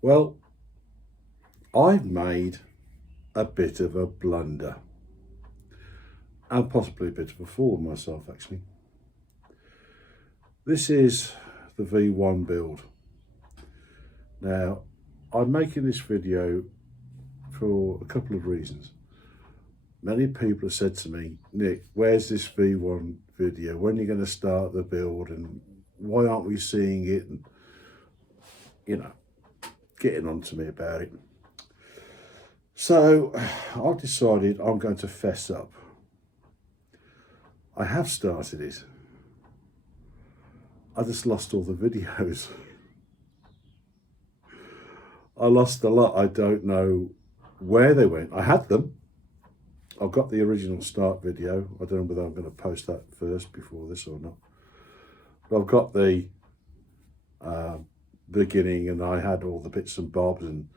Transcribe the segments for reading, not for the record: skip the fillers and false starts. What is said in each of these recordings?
Well, I've made a bit of a blunder and possibly a bit of a fool of myself actually. This is the V1 build. Now, I'm making this video for a couple of reasons. Many people have said to me, Nick, where's this V1 video? When are you going to start the build and why aren't we seeing it? And, getting on to me about it. So I've decided I'm going to fess up. I have started it. I just lost all the videos. I lost a lot. I don't know where they went. I had them. I've got the original start video. I don't know whether I'm going to post that first before this or not. But I've got the beginning, and I had all the bits and bobs, and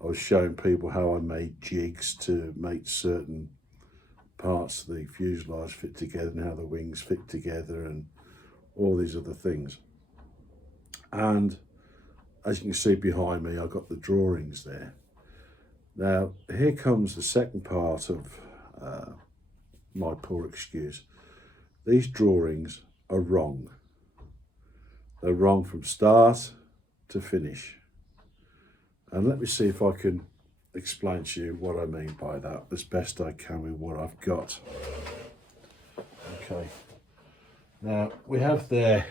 I was showing people how I made jigs to make certain parts of the fuselage fit together and how the wings fit together and all these other things. And as you can see behind me, I've got the drawings there. Now, here comes the second part of my poor excuse. These drawings are wrong. They're wrong from start to finish. And let me see if I can explain to you what I mean by that as best I can with what I've got. Okay. Now, we have there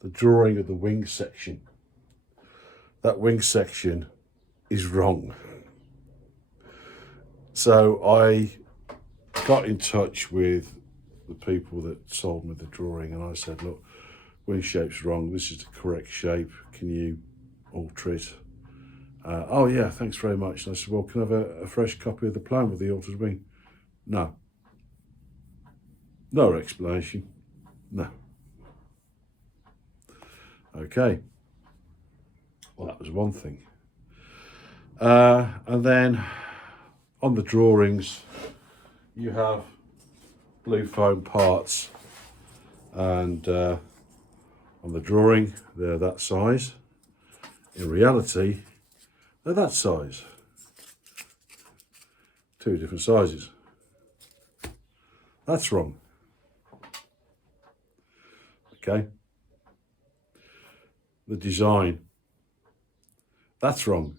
the drawing of the wing section. That wing section is wrong. So I got in touch with the people that sold me the drawing and I said, look, wing shape's wrong. This is the correct shape. Can you alter it? Oh yeah, thanks very much. And I said, well, can I have a fresh copy of the plan with the altered wing? No. No explanation. No. Okay. Well, that was one thing. And then on the drawings, you have blue foam parts, and on the drawing, they're that size. In reality, they're that size. Two different sizes. That's wrong. Okay. The design, that's wrong.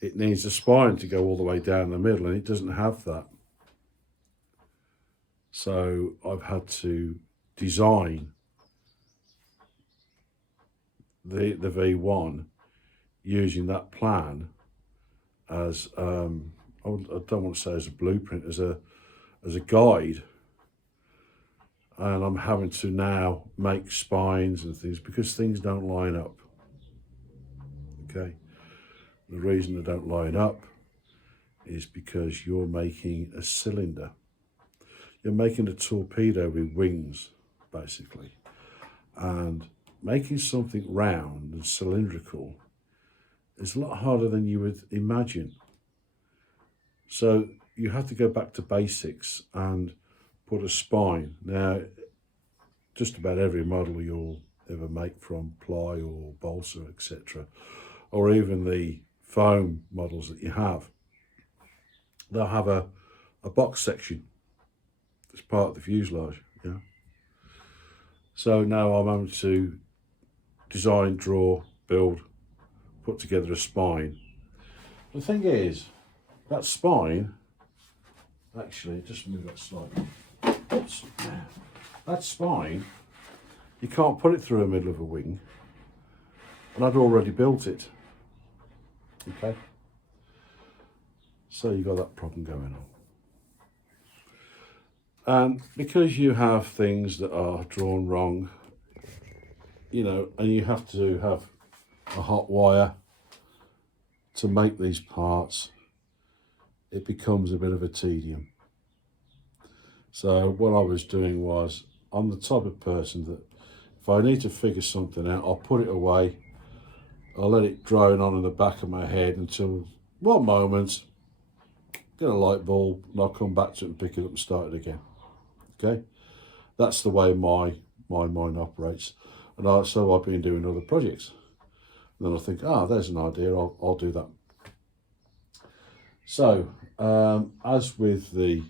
It needs a spine to go all the way down the middle, and it doesn't have that. So I've had to design the V1 using that plan as I don't want to say as a blueprint, as a guide. And I'm having to now make spines and things because things don't line up. Okay. The reason they don't line up is because you're making a cylinder. You're making a torpedo with wings, basically. And making something round and cylindrical is a lot harder than you would imagine. So you have to go back to basics and put a spine. Now, just about every model you'll ever make from ply or balsa, etc., or even the foam models that you have, they'll have a box section as part of the fuselage. Yeah. So now I'm having to design, draw, build, put together a spine. The thing is, that spine, actually, just move that slightly. Oops. That spine, you can't put it through the middle of a wing, and I'd already built it. Okay, so you've got that problem going on. And because you have things that are drawn wrong, and you have to have a hot wire to make these parts, it becomes a bit of a tedium. So what I was doing was, I'm the type of person that if I need to figure something out, I'll put it away. I'll let it drone on in the back of my head until one moment, get a light bulb, and I'll come back to it and pick it up and start it again. Okay, that's the way my mind operates, and so I've been doing other projects. And then I think, there's an idea, I'll do that. So, as with the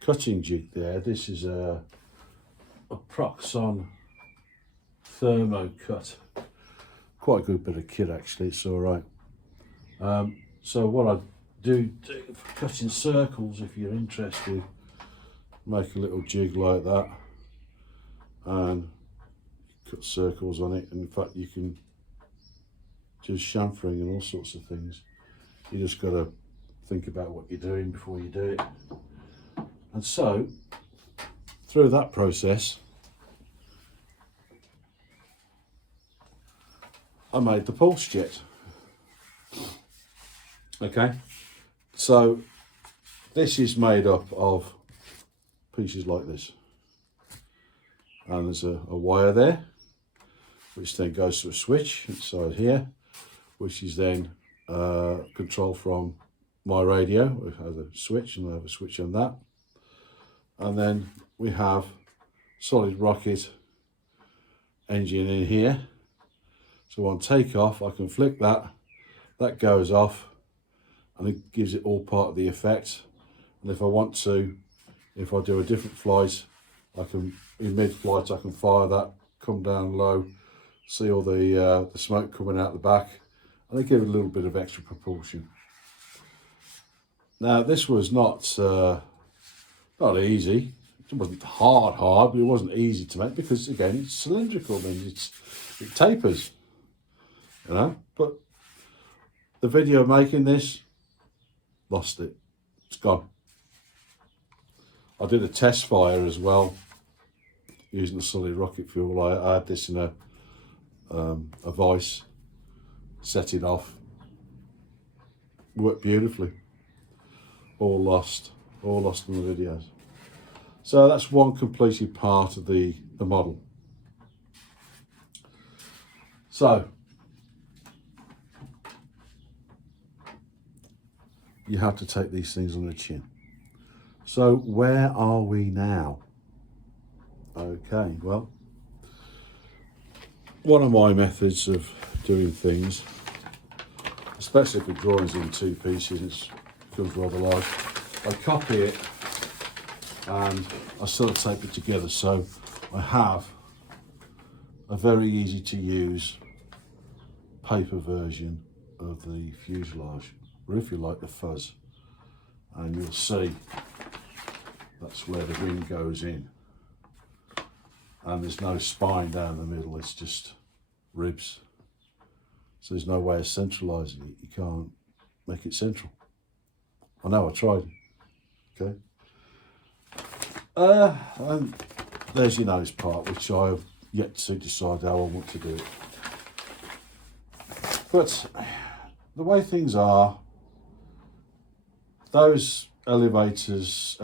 cutting jig there, this is a Proxon thermo cut. Quite a good bit of kit actually, it's all right. So what I do for cutting circles, if you're interested, make a little jig like that and cut circles on it. And in fact, you can do chamfering and all sorts of things. You just got to think about what you're doing before you do it. And so, through that process, I made the pulse jet. Okay, so this is made up of pieces like this, and there's a wire there which then goes to a switch inside here, which is then controlled from my radio. We have a switch, and I have a switch on that, and then we have solid rocket engine in here. So on takeoff I can flick that goes off, and it gives it all part of the effect. And if I want to, if I do a different flight, I can, in mid-flight, I can fire that, come down low, see all the smoke coming out the back, and they give it a little bit of extra propulsion. Now this was not easy. It wasn't hard, but it wasn't easy to make because again it's cylindrical and it tapers, you know. But the video making this, lost it. It's gone. I did a test fire as well using the solid rocket fuel. I had this in a vice, set it off, worked beautifully. All lost in the videos. So that's one completed part of the model. So you have to take these things on the chin. So where are we now? Okay, well, one of my methods of doing things, especially if the drawing's in two pieces, it becomes rather large, I copy it and I sort of tape it together. So I have a very easy to use paper version of the fuselage, or if you like the fuzz, and you'll see that's where the wing goes in, and there's no spine down the middle, it's just ribs, so there's no way of centralizing it. You can't make it central. I know, I tried. Okay, and there's your nose part, which I have yet to decide how I want to do it. But the way things are, those elevators,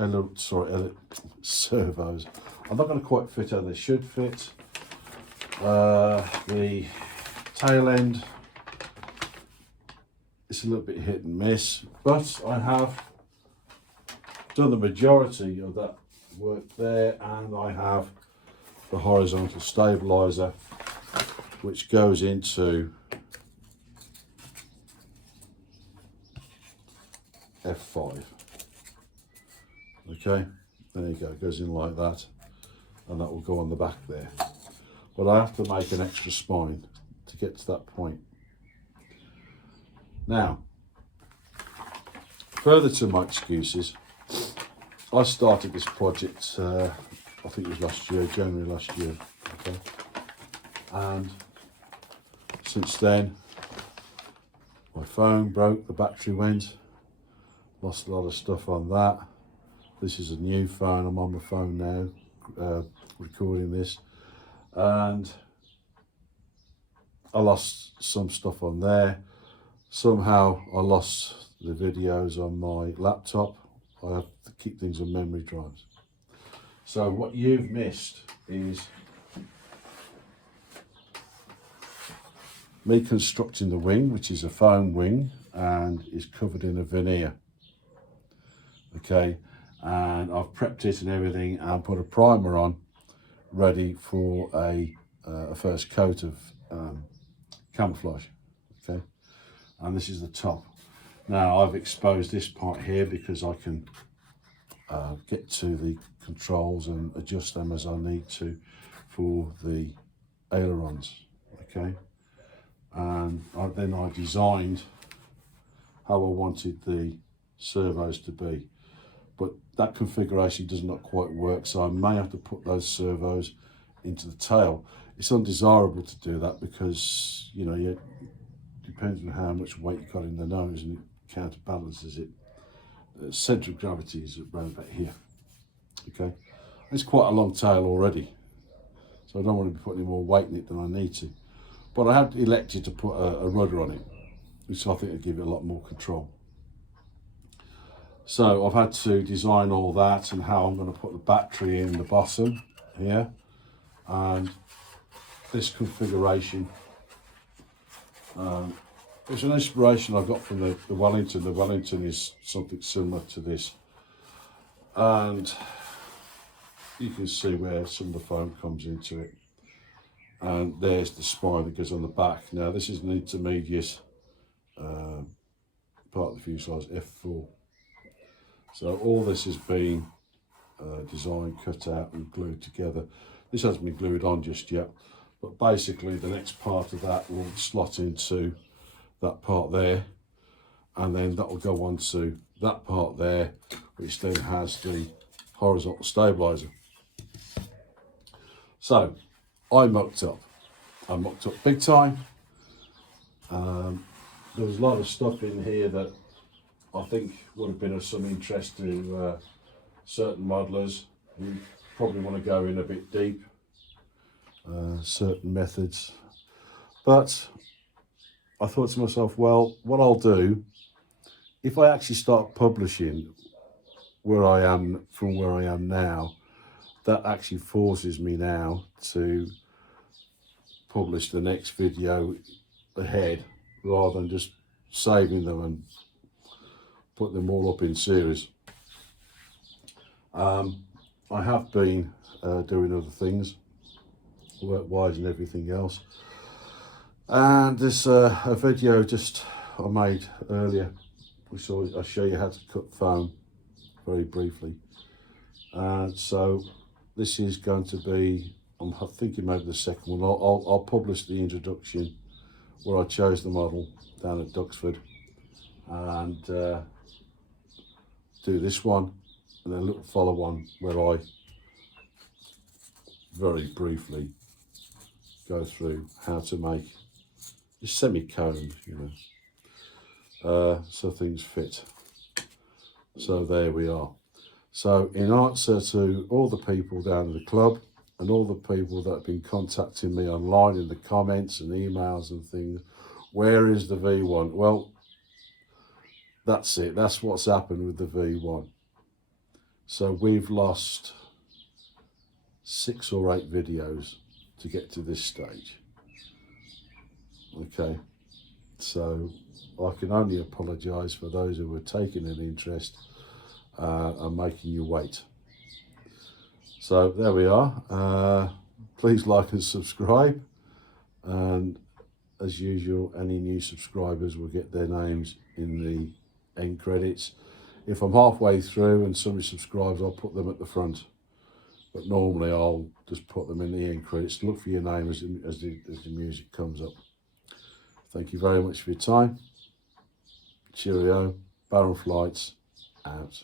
servos, are not going to quite fit how they should fit. The tail end, it's a little bit hit and miss, but I have done the majority of that work there, and I have the horizontal stabilizer, which goes into F5. Okay, there you go, it goes in like that, and that will go on the back there. But I have to make an extra spine to get to that point. Now, further to my excuses, I started this project, I think it was last year, January last year, okay? And since then, my phone broke, the battery went, lost a lot of stuff on that. This is a new phone, I'm on my phone now, recording this, and I lost some stuff on there. Somehow I lost the videos on my laptop. I have to keep things on memory drives. So what you've missed is me constructing the wing, which is a foam wing and is covered in a veneer. Okay, and I've prepped it and everything and put a primer on, ready for a first coat of camouflage. okay? And this is the top. Now I've exposed this part here because I can get to the controls and adjust them as I need to for the ailerons, okay? And then I designed how I wanted the servos to be, but that configuration does not quite work, so I may have to put those servos into the tail. It's undesirable to do that because, you know, it depends on how much weight you've got in the nose and it counterbalances it. The centre of gravity is around about here, okay? It's quite a long tail already, so I don't want to be putting any more weight in it than I need to. But I have elected to put a rudder on it, which I think will give it a lot more control. So I've had to design all that and how I'm going to put the battery in the bottom here, and this configuration. It's an inspiration I got from the Wellington. The Wellington is something similar to this, and you can see where some of the foam comes into it. And there's the spine that goes on the back. Now this is an intermediate part of the fuselage, F4. So all this is being designed, cut out and glued together. This hasn't been glued on just yet, but basically the next part of that will slot into that part there, and then that will go on to that part there, which then has the horizontal stabilizer. So I mucked up big time. There was a lot of stuff in here that I think would have been of some interest to certain modelers who probably want to go in a bit deep, certain methods. But I thought to myself, well, what I'll do, if I actually start publishing where I am from where I am now, that actually forces me now to publish the next video ahead rather than just saving them and put them all up in series. I have been doing other things, work-wise and everything else. And there's a video just I made earlier, which I show you how to cut foam very briefly. So this is going to be, I'm thinking maybe the second one. I'll publish the introduction where I chose the model down at Duxford, and do this one, and then a little follow one where I very briefly go through how to make a semi-cone, you know, so things fit. So there we are. So in answer to all the people down at the club and all the people that have been contacting me online in the comments and emails and things, where is the V1? Well, that's it. That's what's happened with the V1. So we've lost 6 or 8 videos to get to this stage. Okay, so I can only apologise for those who were taking an interest and making you wait. So there we are. Please like and subscribe, and as usual, any new subscribers will get their names in the end credits. If I'm halfway through and somebody subscribes, I'll put them at the front, but normally I'll just put them in the end credits. Look for your name as the music comes up. Thank you very much for your time. Cheerio. Barren Flights out.